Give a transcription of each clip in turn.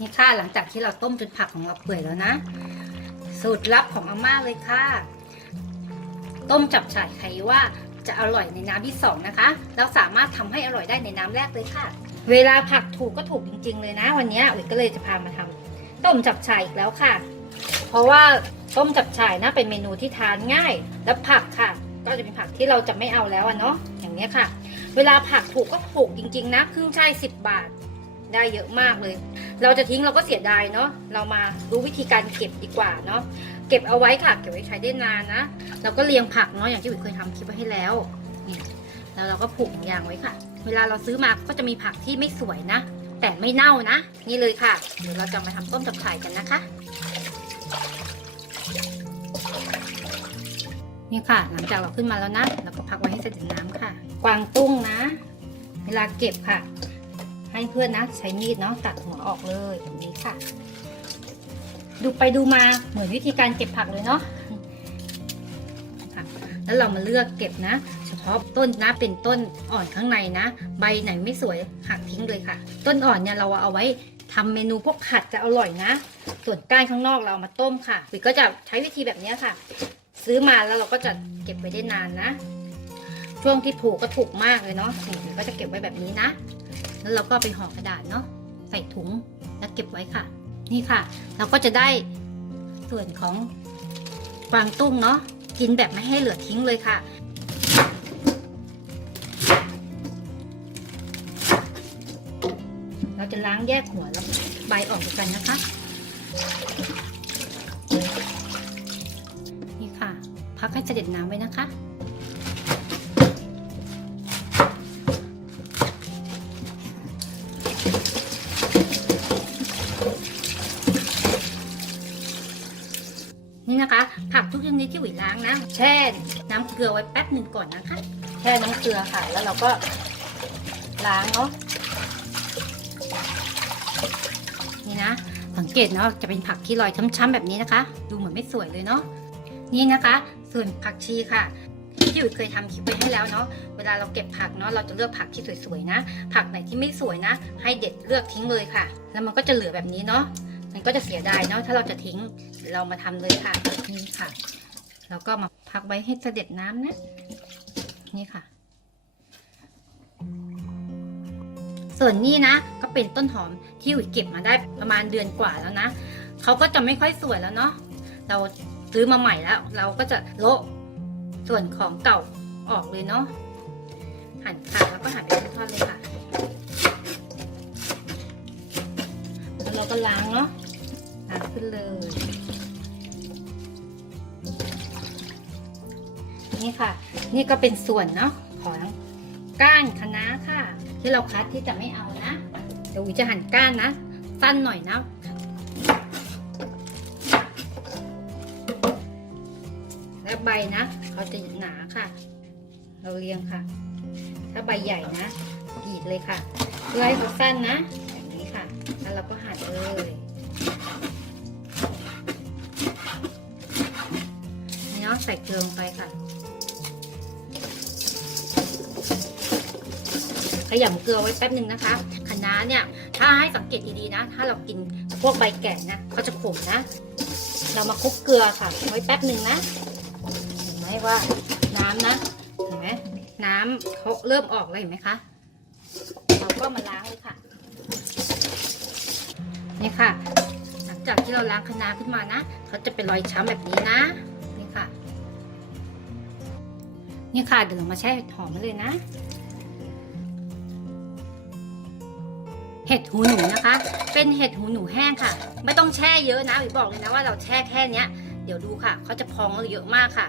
นี่ค่ะหลังจากที่เราต้มจนผักของเราเปื่อยแล้วนะ สูตรลับของอาม่าเลยค่ะ ต้มจับฉ่ายใครว่าจะอร่อยในน้ำที่สองนะคะ เราสามารถทำให้อร่อยได้ในน้ำแรกเลยค่ะ เวลาผักถูกก็ถูกจริง ๆ เลยนะ วันนี้อุ๋ยก็เลยจะพามาทำต้มจับฉ่ายอีกแล้วค่ะ เพราะว่าต้มจับฉ่ายนะเป็นเมนูที่ทานง่าย และผักค่ะ ก็จะเป็นผักที่เราจะไม่เอาแล้วอะเนาะอย่างนี้ค่ะ เวลาผักถูกก็ถูกจริง ๆ นะครึ่งช่ายสิบบาท ได้เยอะมากเลย เราจะทิ้งเราก็เสียดายเนาะเรามารู้วิธีการเก็บดีกว่าเนาะเก็บเอาไว้ค่ะ เก็บไว้ใช้ได้นานนะเราก็เรียงผักเนาะอย่างที่วิเคยทำคลิปไว้ให้แล้วนี่แล้วเราก็ผูกยางไว้ค่ะ เวลาเราซื้อมาก็จะมีผักที่ไม่สวยนะ แต่ไม่เน่านะ นี่เลยค่ะ เดี๋ยวเราจะมาทำต้มจับฉ่ายกันนะคะ นี่ค่ะ หลังจากเราขึ้นมาแล้วนะเราก็พักไว้ให้เสด็จน้ำค่ะ กวางตุ้งนะ เวลาเก็บค่ะ ให้เพื่อนนะใช้มีดเนาะตัดหัวออกเลยแบบนี้ค่ะ ดูไปดูมาเหมือนวิธีการเก็บผักเลยเนาะแล้วเรามาเลือกเก็บนะ เฉพาะต้นนะเป็นต้นอ่อนข้างในนะ ใบไหนไม่สวยหักทิ้งเลยค่ะ ต้นอ่อนเนี่ยเราเอาไว้ทำเมนูพวกผัดจะอร่อยนะ ส่วนก้านข้างนอกเราเอามาต้มค่ะวิก็จะใช้วิธีแบบนี้ค่ะ ซื้อมาแล้วเราก็จะเก็บไว้ได้นานนะ ช่วงที่ผูกก็ถูกมากเลยเนาะนี่ก็จะเก็บไว้แบบนี้นะ แล้วเราก็ไปห่อกระดาษเนาะใส่ถุงแล้วเก็บไว้ค่ะ นี่ค่ะ เราก็จะได้ส่วนของกวางตุ้งเนาะกินแบบไม่ให้เหลือทิ้งเลยค่ะเราจะล้างแยกหัวแล้วใบออกกันนะคะ นี่ค่ะ พักให้เสด็จน้ำไว้นะคะ ทุกชนิดที่หวิล้างนะ แช่น้ำเกลือไว้แป๊บหนึ่งก่อนนะคะ แช่น้ำเกลือค่ะ แล้วเราก็ล้างเนาะนี่นะ สังเกตเนาะจะเป็นผักที่ลอยช้ำๆแบบนี้นะคะ ดูเหมือนไม่สวยเลยเนาะนี่นะคะ ส่วนผักชีค่ะที่อุ๋ยเคยทำคลิปไว้ให้แล้วเนาะ เวลาเราเก็บผักเนาะ เราจะเลือกผักที่สวยๆนะ ผักไหนที่ไม่สวยนะ ให้เด็ดเลือกทิ้งเลยค่ะ แล้วมันก็จะเหลือแบบนี้เนาะ มันก็จะเสียดายเนาะ ถ้าเราจะทิ้ง เรามาทำเลยค่ะนี่ค่ะ แล้วก็มาพักไว้ให้เสด็จน้ำนะ นี่ค่ะ ส่วนนี้นะ ก็เป็นต้นหอมที่อุ๋ยเก็บมาได้ประมาณเดือนกว่าแล้วนะเขาก็จะไม่ค่อยสวยแล้วเนาะเราซื้อมาใหม่แล้ว เราก็จะโละส่วนของเก่าออกเลยเนาะหั่นค่ะแล้วก็หั่นเป็นท่อนๆเลยค่ะแล้วเราก็ล้างเนาะล้างขึ้นเลย นี่ค่ะ นี่ก็เป็นส่วนเนาะของก้านคะน้าค่ะ ที่เราคัดที่จะไม่เอานะเดี๋ยวอุ๋ยจะหั่นก้านนะสั้นหน่อยนะและใบนะเขาจะหนาค่ะ เราเรียงค่ะ ถ้าใบใหญ่นะกรีดเลยค่ะ เพื่อให้เขาสั้นนะแบบนี้ค่ะแล้วเราก็หั่นเลยนี่เนาะใส่เกลือลงไปค่ะ ขยำเกลือไว้แป๊บหนึ่งนะคะคะน้าเนี่ยถ้าให้สังเกตดีๆนะ ถ้าเรากินพวกใบแก่นะเขาจะขมนะ เรามาคลุกเกลือค่ะไว้แป๊บหนึ่งนะเห็นไหมว่าน้ำนะเห็นไหมน้ำเขาเริ่มออกแล้วเห็นไหมคะเราก็มาล้างเลยค่ะนี่ค่ะ หลังจากที่เราล้างคะน้าขึ้นมานะเขาจะเป็นรอยช้ำแบบนี้นะนี่ค่ะนี่ค่ะเดี๋ยวเรามาแช่หอมไว้เลยนะ เห็ดหูหนูนะคะ เป็นเห็ดหูหนูแห้งค่ะ ไม่ต้องแช่เยอะนะวิบอกเลยนะว่าเราแช่แค่เนี้ย เดี๋ยวดูค่ะเขาจะพองเยอะมากค่ะ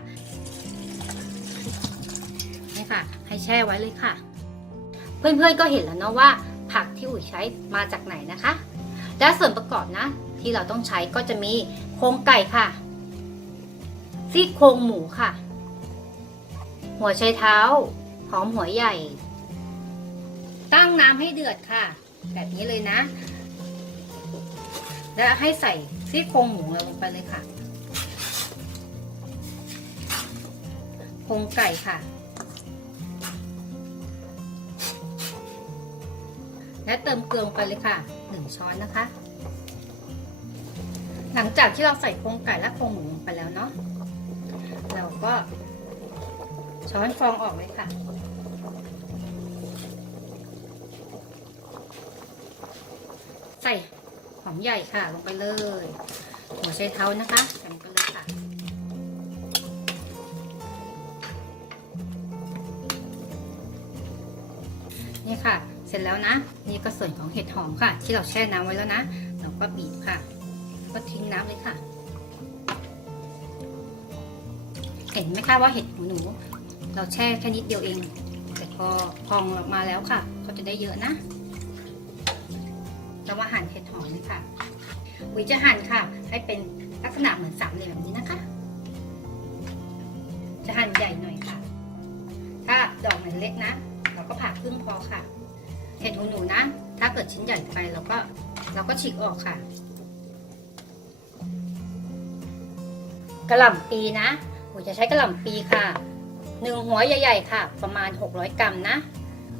นี่ค่ะ ให้แช่ไว้เลยค่ะ เพื่อนๆก็เห็นแล้วเนาะว่า ผักที่อุ๋ยใช้มาจากไหนนะคะ และส่วนประกอบนะ ที่เราต้องใช้ก็จะมีโครงไก่ค่ะ ซี่โครงหมูค่ะ หัวไชเท้า หอมหัวใหญ่ ตั้งน้ำให้เดือดค่ะ แบบนี้เลยนะ และให้ใส่ซี่โครงหมูลงไปเลยค่ะโครงไก่ค่ะ และเติมเกลือลงไปเลยค่ะหนึ่งช้อนนะคะ หลังจากที่เราใส่โครงไก่และโครงหมูลงไปแล้วเนาะเราก็ช้อนฟองออกเลยค่ะ ส่หอมใหญ่ค่ะลงไปเลย หัวไชเท้านะคะใส่ลงไปเลยค่ะ นี่ค่ะ เสร็จแล้วนะ นี่ก็ส่วนของเห็ดหอมค่ะ ที่เราแช่น้ำไว้แล้วนะ เราก็บีบค่ะ ก็ทิ้งน้ำเลยค่ะ เห็นไหมคะว่าเห็ดหูหนู เราแช่แค่นิดเดียวเอง แต่พอพองออกมาแล้วค่ะ ก็จะได้เยอะนะ เรามาหั่นเห็ดหอมเลยค่ะวิจะหั่นค่ะ ให้เป็นลักษณะเหมือนสามเหลี่ยมแบบนี้นะคะ จะหั่นใหญ่หน่อยค่ะ ถ้าดอกมันเล็กนะ เราก็ผ่าครึ่งพอค่ะ เห็ดหูหนูนะ ถ้าเกิดชิ้นใหญ่ไปเราก็เราก็ฉีกออกค่ะกระหล่ำปีนะผมจะใช้กระหล่ำปีค่ะหนึ่งหัวใหญ่ ๆ ค่ะ ประมาณ 600 กรัมนะ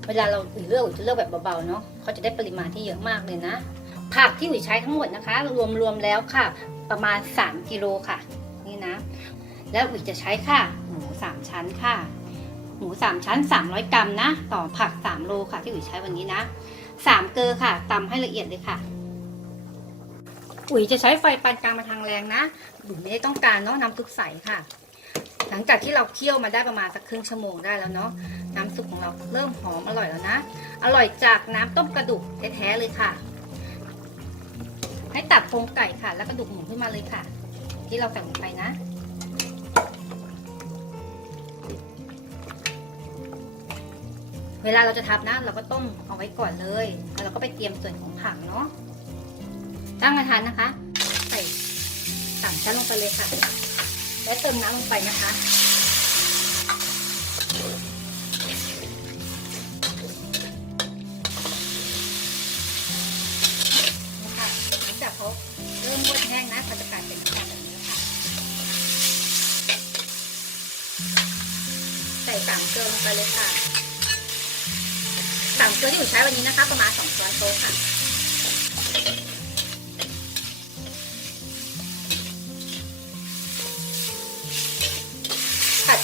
เวลาเราอุ๋ยเลือกอุ๋ยจะเลือกแบบเบาๆเนาะเขาจะได้ปริมาณที่เยอะมากเลยนะ ผักที่อุ๋ยใช้ทั้งหมดนะคะ รวมๆแล้วค่ะ ประมาณ 3กิโลค่ะ นี่นะ แล้วอุ๋ยจะใช้ค่ะ หมูสามชั้นค่ะ หมูสามชั้น 300 กรัมนะ ต่อผัก3โลค่ะ ที่อุ๋ยใช้วันนี้นะสามเกลือค่ะตำให้ละเอียดเลยค่ะอุ๋ยจะใช้ไฟปานกลางมาทางแรงนะอุ๋ยไม่ได้ต้องการเนาะน้ำซุปใสค่ะ หลังจากที่เราเคี่ยวมาได้ประมาณสักครึ่งชั่วโมงได้แล้วเนาะน้ำซุปของเราเริ่มหอมอร่อยแล้วนะ อร่อยจากน้ำต้มกระดูกแท้ๆเลยค่ะ ให้ตักโครงไก่ค่ะ แล้วกระดูกหมูขึ้นมาเลยค่ะ ที่เราใส่ลงไปนะเวลาเราจะทับนะเราก็ต้มเอาไว้ก่อนเลย แล้วเราก็ไปเตรียมส่วนของผักเนาะตั้งกระทานนะคะ ใส่สามชั้นลงไปเลยค่ะ และเติมน้ำลงไปนะคะนี่ค่ะหลังจากเขาเริ่มบดแห้งนะเขาจะกลายเป็นน้ำแบบนี้ค่ะ ใส่สามเกลือลงไปเลยค่ะสามเกลือที่หนูใช้วันนี้นะคะ ประมาณสองช้อนโต๊ะค่ะ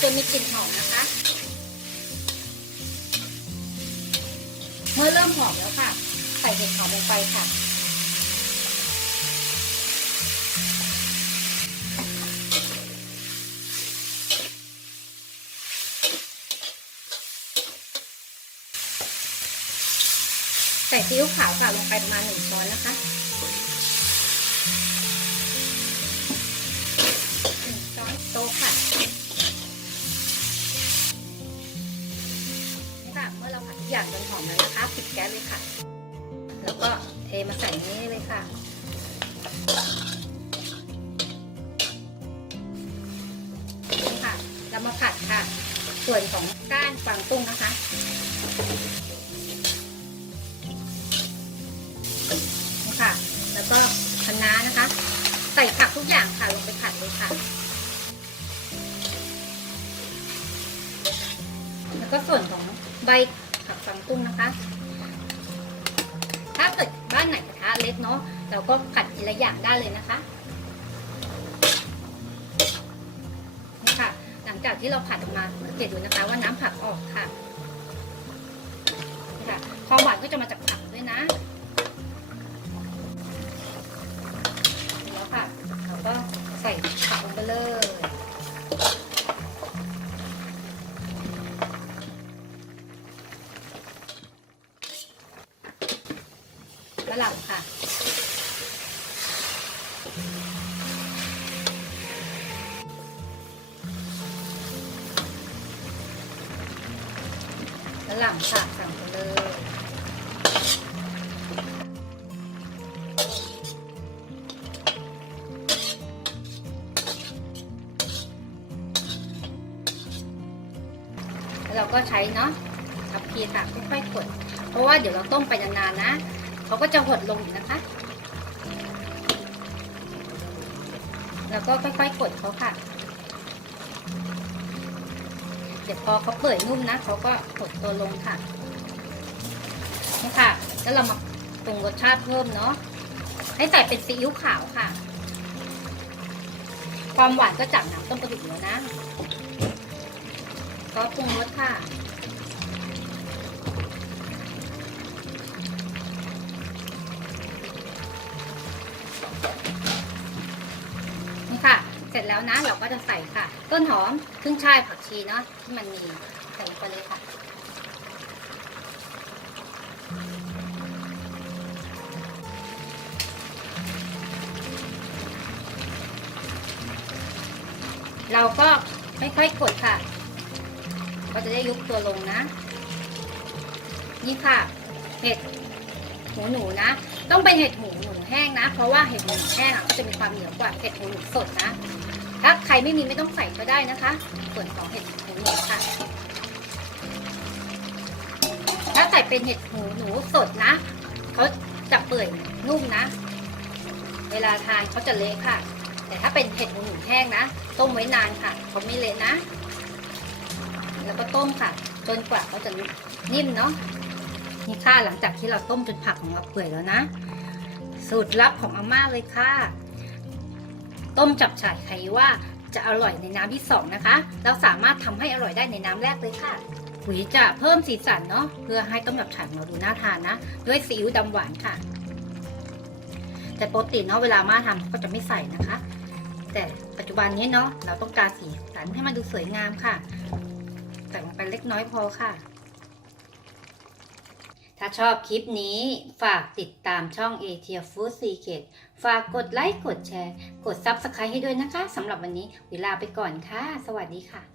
จนมีกลิ่นหอมนะคะ เมื่อเริ่มหอมแล้วค่ะ ใส่เห็ดหอมลงไปค่ะ ใส่ซีอิ๊วขาวค่ะลงไปประมาณหนึ่งช้อนนะคะ อเรากอย่างจนหอมแล้วนะคะปิดแก๊สเลยค่ะ แล้วก็เทมาใส่นี้เลยค่ะ นี่ค่ะ เรามาผัดค่ะ ส่วนของก้านฟางตุ้งนะคะนี่ค่ะ แล้วก็คะน้านะคะ ใส่ผักทุกอย่างค่ะลงไปผัดเลยค่ะแล้วก็ส่วนของใบ ผักฟังตุ้งนะคะ ถ้าเกิดบ้านไหนกระทะเล็กเนาะเราก็ผัดทีละอย่างได้เลยนะคะนี่ค่ะ หลังจากที่เราผัดออกมาสังเกตดูนะคะ ว่าน้ำผักออกค่ะนี่ค่ะความหวานก็จะมาจากผักด้วยนะะหล่ำค่ะ กระหล่ำค่ะสั่งไปเลยแล้วเราก็ใช้เนาะทับพีค่ะค่อยๆกดเพราะว่าเดี๋ยวเราต้มไปนานๆนะ เขาก็จะหดลงอีกนะคะ แล้วก็ค่อยๆกดเขาค่ะ เดี๋ยวพอเขาเปิดนุ่มนะเขาก็หดตัวลงค่ะนี่ค่ะ แล้วเรามาปรุงรสชาติเพิ่มเนาะ ให้ใส่เป็นซีอิ๊วขาวค่ะ ความหวานก็จากน้ำต้มกระดูกแล้วนะ ก็ปรุงรสค่ะ แล้วนะ เราก็จะใส่ค่ะ ต้นหอมขึ้นช่ายผักชีเนาะที่มันมีใส่ลงไปเลยค่ะเราก็ไม่ค่อยกดค่ะ ก็จะได้ยุบตัวลงนะ นี่ค่ะ เห็ดหูหนูนะ ต้องเป็นเห็ดหูหนูแห้งนะ เพราะว่าเห็ดหูหนูแห้งอะก็จะมีความเหนียวกว่าเห็ดหูหนูสดนะ ถ้าใครไม่มีไม่ต้องใส่ก็ได้นะคะ ส่วนของเห็ดหูหนูค่ะ ถ้าใส่เป็นเห็ดหูหนูสดนะเขาจะเปื่อยนุ่มนะ เวลาทานเขาจะเละค่ะ แต่ถ้าเป็นเห็ดหูหนูแห้งนะต้มไว้นานค่ะเขาไม่เละนะ แล้วก็ต้มค่ะ จนกว่าเขาจะนิ่มเนาะนี่ค่ะหลังจากที่เราต้มจนผักของเราเปื่อยแล้วนะ สูตรลับของอาม่าเลยค่ะ ต้มจับฉ่ายใครว่าจะอร่อยในน้ำที่สองนะคะ เราสามารถทำให้อร่อยได้ในน้ำแรกเลยค่ะปุ๋ยจะเพิ่มสีสันเนาะเพื่อให้ต้มจับฉ่ายของเราดูน่าทานนะ ด้วยซีอิ๊วดำหวานค่ะ แต่ปกติเนาะเวลาม่าทำก็จะไม่ใส่นะคะ แต่ปัจจุบันนี้เนาะเราต้องการสีสันให้มันดูสวยงามค่ะใส่ลงไปเล็กน้อยพอค่ะ ถ้าชอบคลิปนี้ฝากติดตามช่อง a t i a Food Secret ฝากกดไลค์ กดแชร์ กด Subscribe ให้ด้วยนะคะสำหรับวันนี้เวลาไปก่อนค่ะ สวัสดีค่ะ